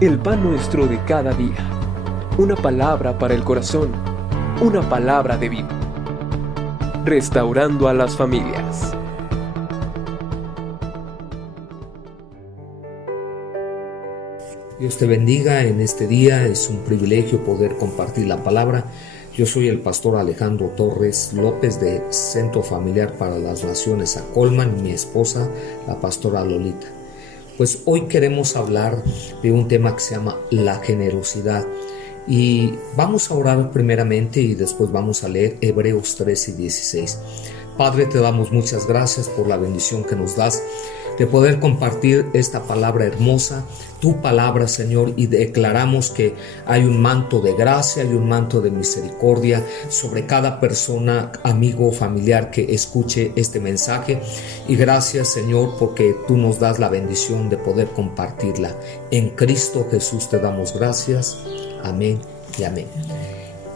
El pan nuestro de cada día. Una palabra para el corazón. Una palabra de vida. Restaurando a las familias. Dios te bendiga en este día. Es un privilegio poder compartir la palabra. Yo soy el pastor Alejandro Torres López de Centro Familiar para las Naciones Acolman y mi esposa, la pastora Lolita. Pues hoy queremos hablar de un tema que se llama la generosidad. Y vamos a orar primeramente y después vamos a leer Hebreos 13 y 16. Padre, te damos muchas gracias por la bendición que nos das de poder compartir esta palabra hermosa, tu palabra, Señor, y declaramos que hay un manto de gracia y un manto de misericordia sobre cada persona, amigo o familiar que escuche este mensaje. Y gracias, Señor, porque tú nos das la bendición de poder compartirla. En Cristo Jesús te damos gracias. Amén y amén.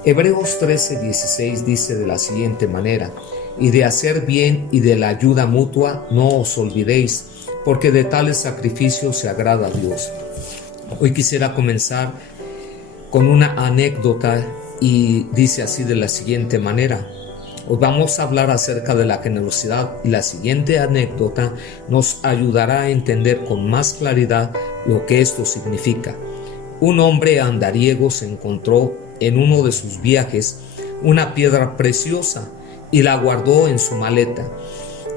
Hebreos 13:16 dice de la siguiente manera: y de hacer bien y de la ayuda mutua no os olvidéis, porque de tales sacrificios se agrada a Dios. Hoy quisiera comenzar con una anécdota y dice así de la siguiente manera. Hoy vamos a hablar acerca de la generosidad y la siguiente anécdota nos ayudará a entender con más claridad lo que esto significa. Un hombre andariego se encontró en uno de sus viajes una piedra preciosa y la guardó en su maleta.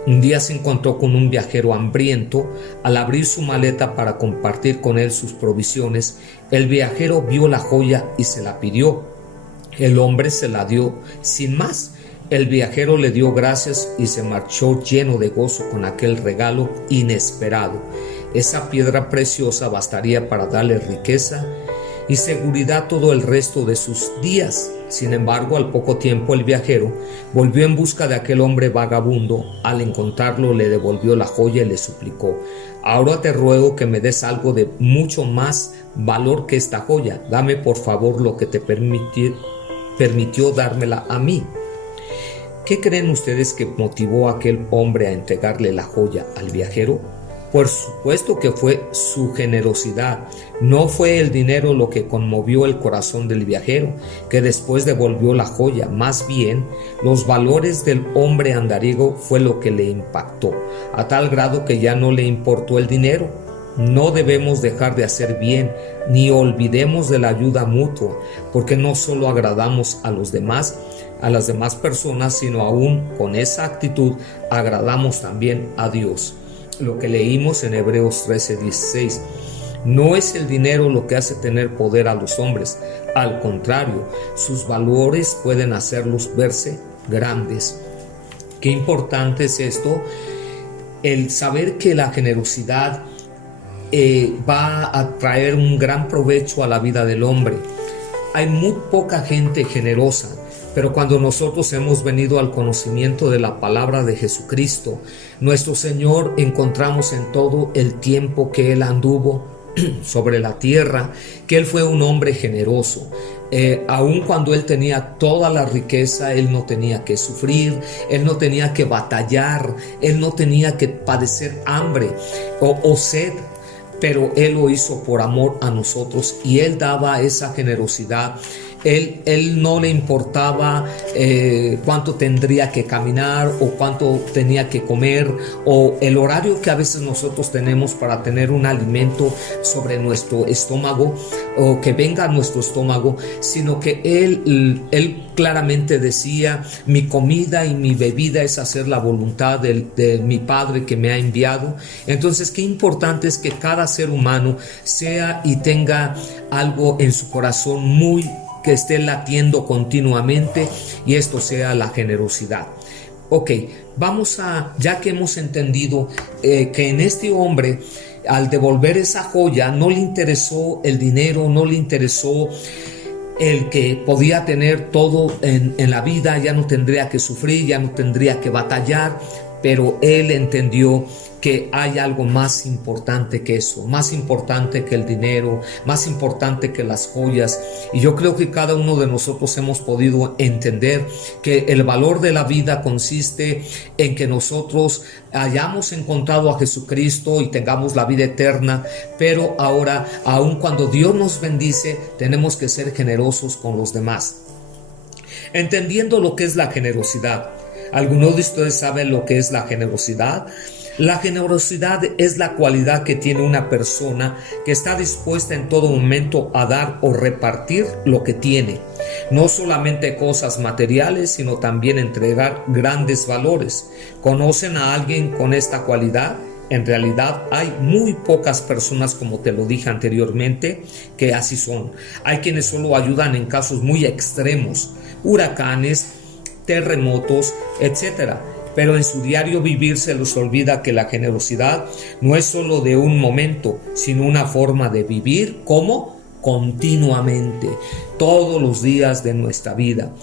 Un día se encontró con un viajero hambriento. Al abrir su maleta para compartir con él sus provisiones, el viajero vio la joya y se la pidió. El hombre se la dio sin más. El viajero le dio gracias y se marchó lleno de gozo con aquel regalo inesperado. Esa piedra preciosa bastaría para darle riqueza y seguridad todo el resto de sus días. Sin embargo, al poco tiempo el viajero volvió en busca de aquel hombre vagabundo. Al encontrarlo, le devolvió la joya y le suplicó: ahora te ruego que me des algo de mucho más valor que esta joya. Dame por favor lo que te permitió dármela a mí. ¿Qué creen ustedes que motivó a aquel hombre a entregarle la joya al viajero? Por supuesto que fue su generosidad. No fue el dinero lo que conmovió el corazón del viajero, que después devolvió la joya. Más bien, los valores del hombre andariego fue lo que le impactó, a tal grado que ya no le importó el dinero. No debemos dejar de hacer bien, ni olvidemos de la ayuda mutua, porque no solo agradamos a los demás, a las demás personas, sino aún con esa actitud agradamos también a Dios. Lo que leímos en Hebreos 13:16. No es el dinero lo que hace tener poder a los hombres. Al contrario, sus valores pueden hacerlos verse grandes. Qué importante es esto, el saber que la generosidad va a traer un gran provecho a la vida del hombre. Hay muy poca gente generosa, pero cuando nosotros hemos venido al conocimiento de la palabra de Jesucristo, nuestro Señor, encontramos en todo el tiempo que Él anduvo sobre la tierra, que Él fue un hombre generoso. Aun cuando Él tenía toda la riqueza, Él no tenía que sufrir, Él no tenía que batallar, Él no tenía que padecer hambre o sed. Pero Él lo hizo por amor a nosotros y Él daba esa generosidad. Él no le importaba cuánto tendría que caminar o cuánto tenía que comer o el horario que a veces nosotros tenemos para tener un alimento sobre nuestro estómago o que venga a nuestro estómago, sino que Él claramente decía: mi comida y mi bebida es hacer la voluntad de mi Padre que me ha enviado. Entonces, qué importante es que cada ser humano sea y tenga algo en su corazón que esté latiendo continuamente, y esto sea la generosidad. Ok, ya que hemos entendido que en este hombre, al devolver esa joya, no le interesó el dinero, no le interesó el que podía tener todo en la vida, ya no tendría que sufrir, ya no tendría que batallar. pero él entendió que hay algo más importante que eso, más importante que el dinero, más importante que las joyas. Y yo creo que cada uno de nosotros hemos podido entender que el valor de la vida consiste en que nosotros hayamos encontrado a Jesucristo y tengamos la vida eterna, pero ahora, aun cuando Dios nos bendice, tenemos que ser generosos con los demás. Entendiendo lo que es la generosidad. ¿Alguno de ustedes sabe lo que es la generosidad? La generosidad es la cualidad que tiene una persona que está dispuesta en todo momento a dar o repartir lo que tiene. No solamente cosas materiales, sino también entregar grandes valores. ¿Conocen a alguien con esta cualidad? En realidad hay muy pocas personas, como te lo dije anteriormente, que así son. Hay quienes solo ayudan en casos muy extremos, huracanes, terremotos, etcétera. Pero en su diario vivir se les olvida que la generosidad no es solo de un momento, sino una forma de vivir como continuamente, todos los días de nuestra vida.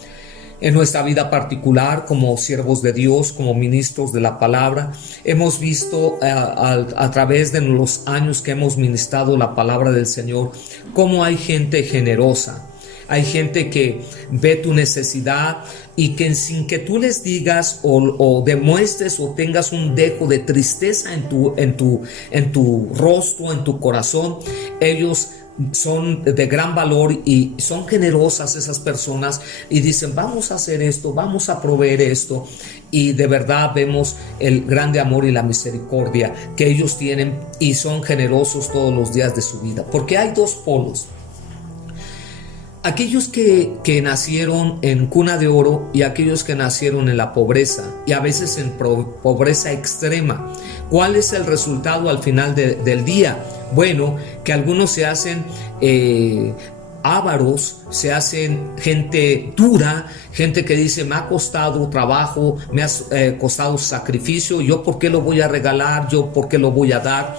En nuestra vida particular, como siervos de Dios, como ministros de la palabra, hemos visto a través de los años que hemos ministrado la palabra del Señor, cómo hay gente generosa. Hay gente que ve tu necesidad y que sin que tú les digas o demuestres o tengas un dejo de tristeza en tu rostro, en tu corazón, ellos son de gran valor y son generosas esas personas y dicen: vamos a hacer esto, vamos a proveer esto, y de verdad vemos el grande amor y la misericordia que ellos tienen y son generosos todos los días de su vida, porque hay dos polos. Aquellos que nacieron en cuna de oro y aquellos que nacieron en la pobreza, y a veces en pobreza extrema. ¿Cuál es el resultado al final del día? Bueno, que algunos se hacen ávaros, se hacen gente dura, gente que dice: me ha costado trabajo, me ha costado sacrificio, yo por qué lo voy a regalar, yo por qué lo voy a dar.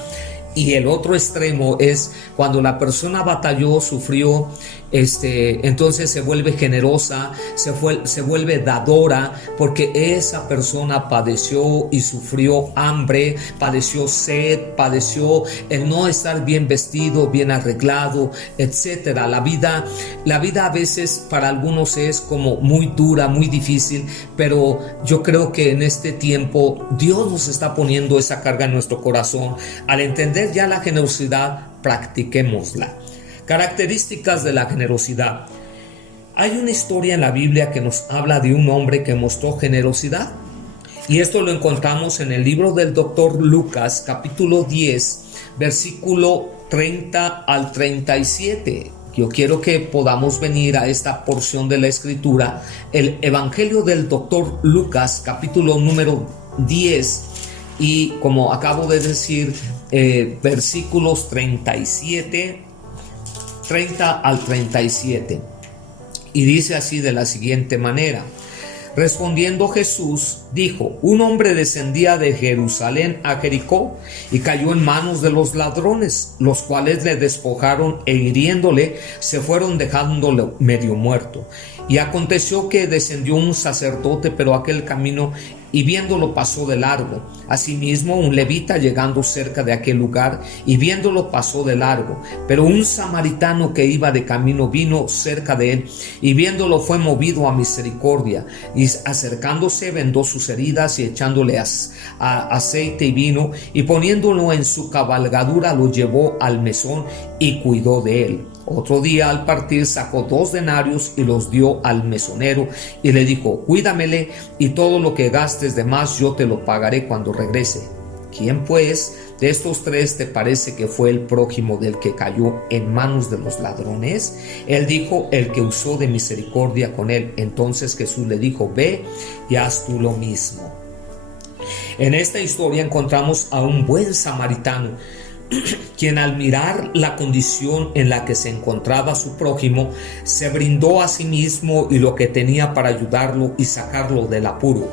Y el otro extremo es cuando la persona batalló, sufrió, entonces se vuelve generosa, se vuelve dadora, porque esa persona padeció y sufrió hambre, padeció sed, padeció el no estar bien vestido, bien arreglado, etcétera. La vida a veces para algunos es como muy dura, muy difícil, pero yo creo que en este tiempo Dios nos está poniendo esa carga en nuestro corazón. Al entender ya la generosidad, practiquémosla. Características de la generosidad. Hay una historia en la Biblia que nos habla de un hombre que mostró generosidad, y esto lo encontramos en el libro del doctor Lucas, capítulo 10, versículo 30 al 37. Yo quiero que podamos venir a esta porción de la escritura, el Evangelio del doctor Lucas, capítulo número 10, y como acabo de decir, versículos 30 al 37, y dice así de la siguiente manera: respondiendo Jesús dijo: un hombre descendía de Jerusalén a Jericó y cayó en manos de los ladrones, los cuales le despojaron e hiriéndole se fueron dejándole medio muerto. Y aconteció que descendió un sacerdote, pero aquel camino, y viéndolo pasó de largo. Asimismo un levita, llegando cerca de aquel lugar, y viéndolo pasó de largo. Pero un samaritano que iba de camino vino cerca de él, y viéndolo fue movido a misericordia, y acercándose vendó sus heridas, y echándole aceite y vino, y poniéndolo en su cabalgadura lo llevó al mesón y cuidó de él. Otro día al partir sacó 2 denarios y los dio al mesonero y le dijo: cuídamele, y todo lo que gastes de más yo te lo pagaré cuando regrese. ¿Quién pues de estos 3 te parece que fue el prójimo del que cayó en manos de los ladrones? Él dijo: el que usó de misericordia con él. Entonces Jesús le dijo: ve y haz tú lo mismo. En esta historia encontramos a un buen samaritano, quien al mirar la condición en la que se encontraba su prójimo, se brindó a sí mismo y lo que tenía para ayudarlo y sacarlo del apuro.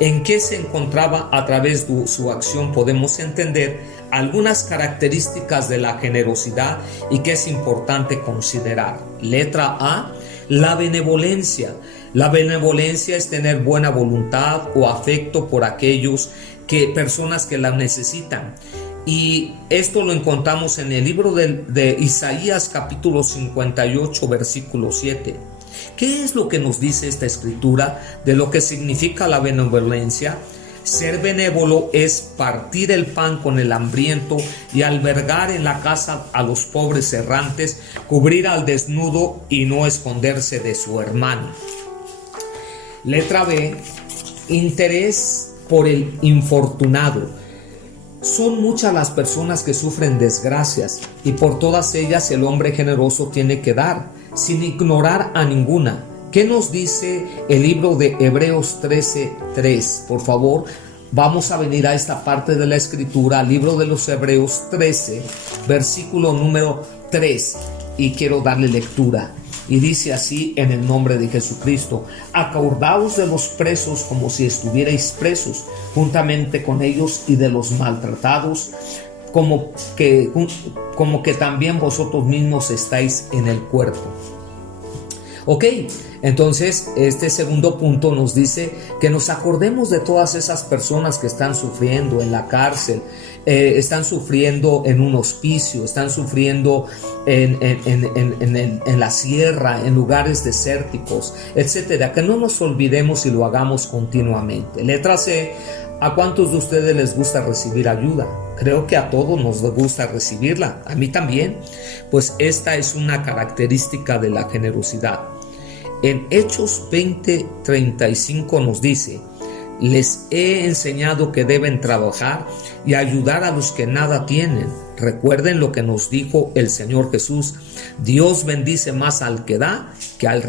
En qué se encontraba. A través de su acción podemos entender algunas características de la generosidad y que es importante considerar. Letra A: la benevolencia. La benevolencia es tener buena voluntad o afecto por personas que la necesitan. Y esto lo encontramos en el libro de Isaías capítulo 58 versículo 7. ¿Qué es lo que nos dice esta escritura de lo que significa la benevolencia? Ser benévolo es partir el pan con el hambriento y albergar en la casa a los pobres errantes, cubrir al desnudo y no esconderse de su hermano. Letra B, interés por el infortunado. Son muchas las personas que sufren desgracias y por todas ellas el hombre generoso tiene que dar, sin ignorar a ninguna. ¿Qué nos dice el libro de Hebreos 13:3? Por favor, vamos a venir a esta parte de la escritura, libro de los Hebreos 13, versículo número 3, y quiero darle lectura. Y dice así en el nombre de Jesucristo: acordaos de los presos como si estuvierais presos, juntamente con ellos, y de los maltratados, como que también vosotros mismos estáis en el cuerpo. Ok, entonces este segundo punto nos dice que nos acordemos de todas esas personas que están sufriendo en la cárcel, están sufriendo en un hospicio, están sufriendo en la sierra, en lugares desérticos, etcétera. Que no nos olvidemos y lo hagamos continuamente. Letra C. ¿A cuántos de ustedes les gusta recibir ayuda? Creo que a todos nos gusta recibirla, a mí también. Pues esta es una característica de la generosidad. En Hechos 20:35 nos dice: les he enseñado que deben trabajar y ayudar a los que nada tienen. Recuerden lo que nos dijo el Señor Jesús: Dios bendice más al que da que al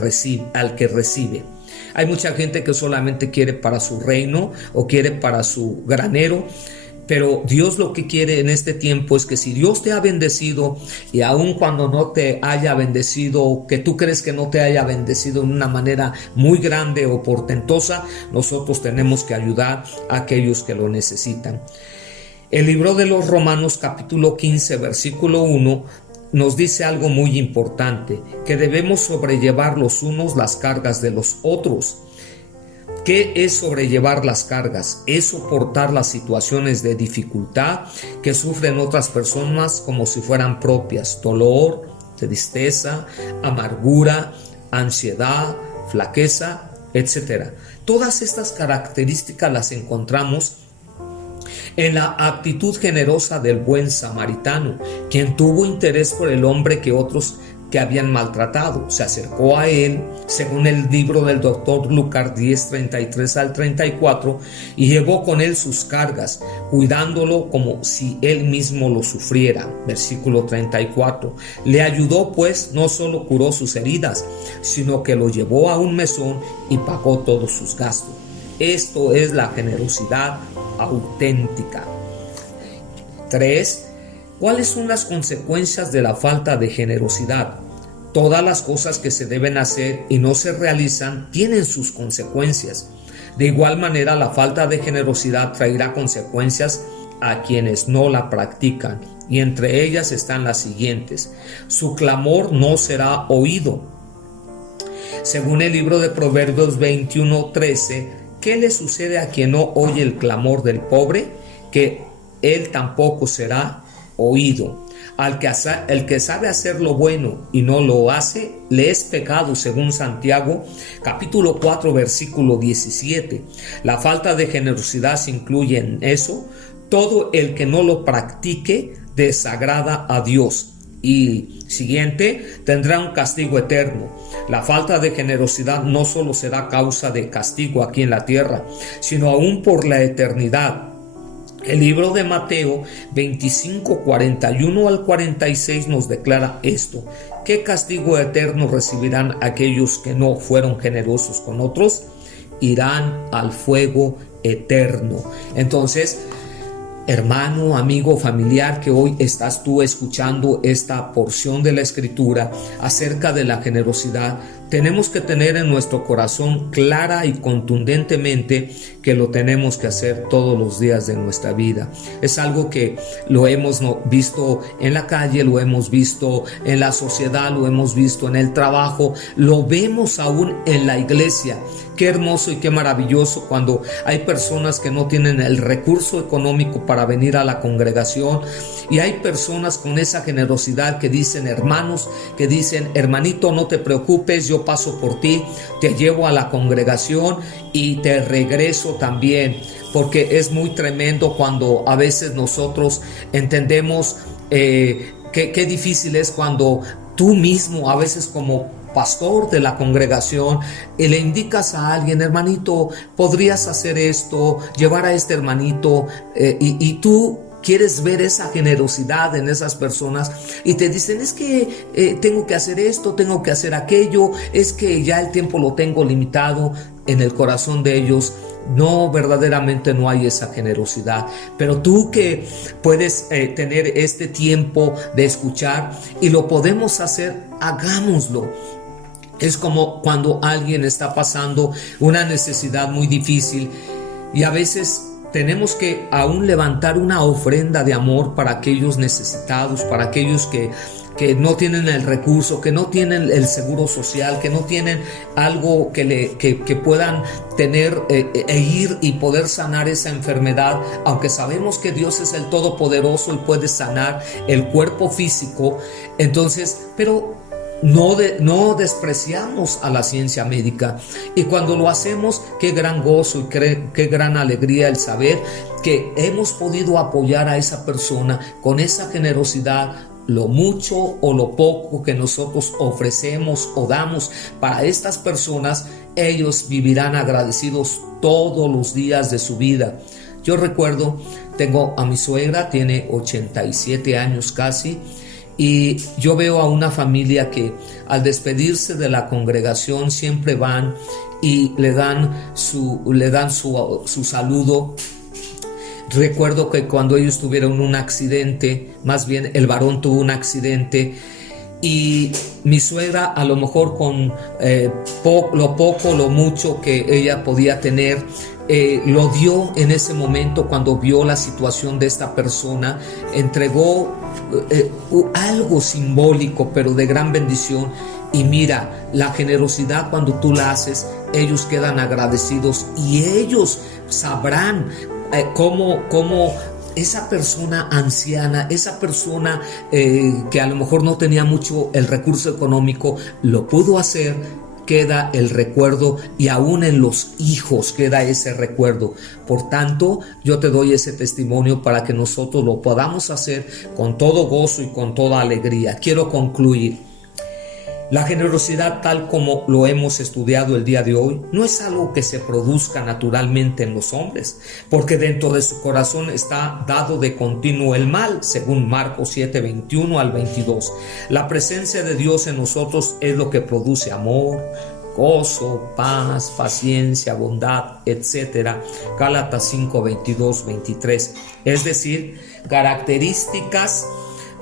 que recibe. Hay mucha gente que solamente quiere para su reino o quiere para su granero, pero Dios lo que quiere en este tiempo es que si Dios te ha bendecido, y aun cuando no te haya bendecido, que tú crees que no te haya bendecido de una manera muy grande o portentosa, nosotros tenemos que ayudar a aquellos que lo necesitan. El libro de los Romanos capítulo 15 versículo 1 nos dice algo muy importante: que debemos sobrellevar los unos las cargas de los otros. ¿Qué es sobrellevar las cargas? Es soportar las situaciones de dificultad que sufren otras personas como si fueran propias: dolor, tristeza, amargura, ansiedad, flaqueza, etc. Todas estas características las encontramos en la actitud generosa del buen samaritano, quien tuvo interés por el hombre que otros que habían maltratado. Se acercó a él, según el libro del doctor Lucas 10:33 al 34, y llevó con él sus cargas, cuidándolo como si él mismo lo sufriera. Versículo 34. Le ayudó, pues no solo curó sus heridas, sino que lo llevó a un mesón y pagó todos sus gastos. Esto es la generosidad auténtica. 3. ¿Cuáles son las consecuencias de la falta de generosidad? Todas las cosas que se deben hacer y no se realizan tienen sus consecuencias. De igual manera, la falta de generosidad traerá consecuencias a quienes no la practican, y entre ellas están las siguientes: su clamor no será oído. Según el libro de Proverbios 21:13, ¿qué le sucede a quien no oye el clamor del pobre? Que él tampoco será oído. El que sabe hacer lo bueno y no lo hace, le es pecado, según Santiago capítulo 4 versículo 17. La falta de generosidad se incluye en eso. Todo el que no lo practique desagrada a Dios. Y siguiente, tendrá un castigo eterno. La falta de generosidad no solo será causa de castigo aquí en la tierra, sino aún por la eternidad. El libro de Mateo 25, 41 al 46 nos declara esto: ¿qué castigo eterno recibirán aquellos que no fueron generosos con otros? Irán al fuego eterno. Entonces, hermano, amigo, familiar, que hoy estás tú escuchando esta porción de la escritura acerca de la generosidad, tenemos que tener en nuestro corazón clara y contundentemente que lo tenemos que hacer todos los días de nuestra vida. Es algo que lo hemos visto en la calle, lo hemos visto en la sociedad, lo hemos visto en el trabajo, lo vemos aún en la iglesia. Qué hermoso y qué maravilloso cuando hay personas que no tienen el recurso económico para venir a la congregación, y hay personas con esa generosidad que dicen, hermanos, que dicen, hermanito, no te preocupes, yo paso por ti, te llevo a la congregación y te regreso también, porque es muy tremendo cuando a veces nosotros entendemos qué difícil es cuando tú mismo, a veces como pastor de la congregación, le indicas a alguien, hermanito, podrías hacer esto, llevar a este hermanito, y tú quieres ver esa generosidad en esas personas y te dicen, es que tengo que hacer esto, tengo que hacer aquello, es que ya el tiempo lo tengo limitado. En el corazón de ellos verdaderamente no hay esa generosidad. Pero tú que puedes tener este tiempo de escuchar y lo podemos hacer, hagámoslo. Es como cuando alguien está pasando una necesidad muy difícil y a veces tenemos que aún levantar una ofrenda de amor para aquellos necesitados, para aquellos que no tienen el recurso, que no tienen el seguro social, que no tienen algo que puedan tener ir y poder sanar esa enfermedad, aunque sabemos que Dios es el Todopoderoso y puede sanar el cuerpo físico. Entonces, pero no despreciamos a la ciencia médica, y cuando lo hacemos, qué gran gozo y qué gran alegría el saber que hemos podido apoyar a esa persona con esa generosidad. Lo mucho o lo poco que nosotros ofrecemos o damos para estas personas, ellos vivirán agradecidos todos los días de su vida. Yo recuerdo, tengo a mi suegra, tiene 87 años casi, y yo veo a una familia que al despedirse de la congregación siempre van y le dan su saludo. Recuerdo que cuando ellos tuvieron un accidente, más bien el varón tuvo un accidente, y mi suegra, a lo mejor con lo poco, lo mucho que ella podía tener, lo dio en ese momento cuando vio la situación de esta persona, entregó algo simbólico pero de gran bendición. Y mira, la generosidad cuando tú la haces, ellos quedan agradecidos y ellos sabrán cómo esa persona anciana, esa persona que a lo mejor no tenía mucho el recurso económico, lo pudo hacer. Queda el recuerdo, y aún en los hijos queda ese recuerdo. Por tanto, yo te doy ese testimonio para que nosotros lo podamos hacer con todo gozo y con toda alegría. Quiero concluir. La generosidad, tal como lo hemos estudiado el día de hoy, no es algo que se produzca naturalmente en los hombres, porque dentro de su corazón está dado de continuo el mal, según Marcos 7, 21 al 22. La presencia de Dios en nosotros es lo que produce amor, gozo, paz, paciencia, bondad, etc. Gálatas 5, 22, 23. Es decir, características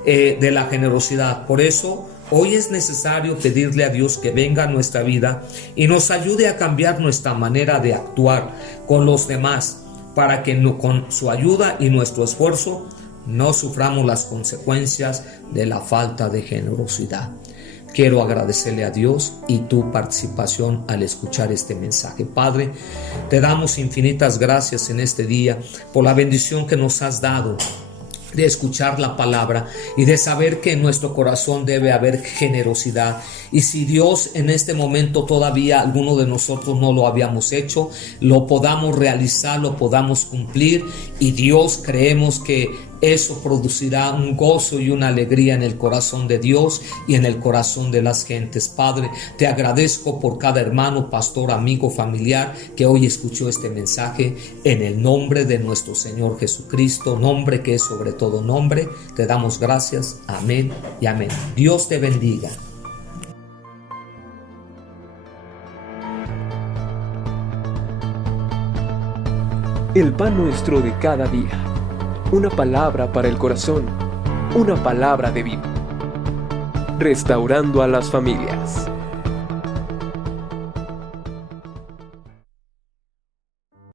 de la generosidad. Por eso, hoy es necesario pedirle a Dios que venga a nuestra vida y nos ayude a cambiar nuestra manera de actuar con los demás, para que con su ayuda y nuestro esfuerzo no suframos las consecuencias de la falta de generosidad. Quiero agradecerle a Dios y tu participación al escuchar este mensaje. Padre, te damos infinitas gracias en este día por la bendición que nos has dado de escuchar la palabra y de saber que en nuestro corazón debe haber generosidad. Y si Dios en este momento todavía alguno de nosotros no lo habíamos hecho, lo podamos realizar, lo podamos cumplir, y Dios, creemos que eso producirá un gozo y una alegría en el corazón de Dios y en el corazón de las gentes. Padre, te agradezco por cada hermano, pastor, amigo, familiar que hoy escuchó este mensaje. En el nombre de nuestro Señor Jesucristo, nombre que es sobre todo nombre, te damos gracias. Amén y amén. Dios te bendiga. El pan nuestro de cada día. Una palabra para el corazón. Una palabra de vida. Restaurando a las familias.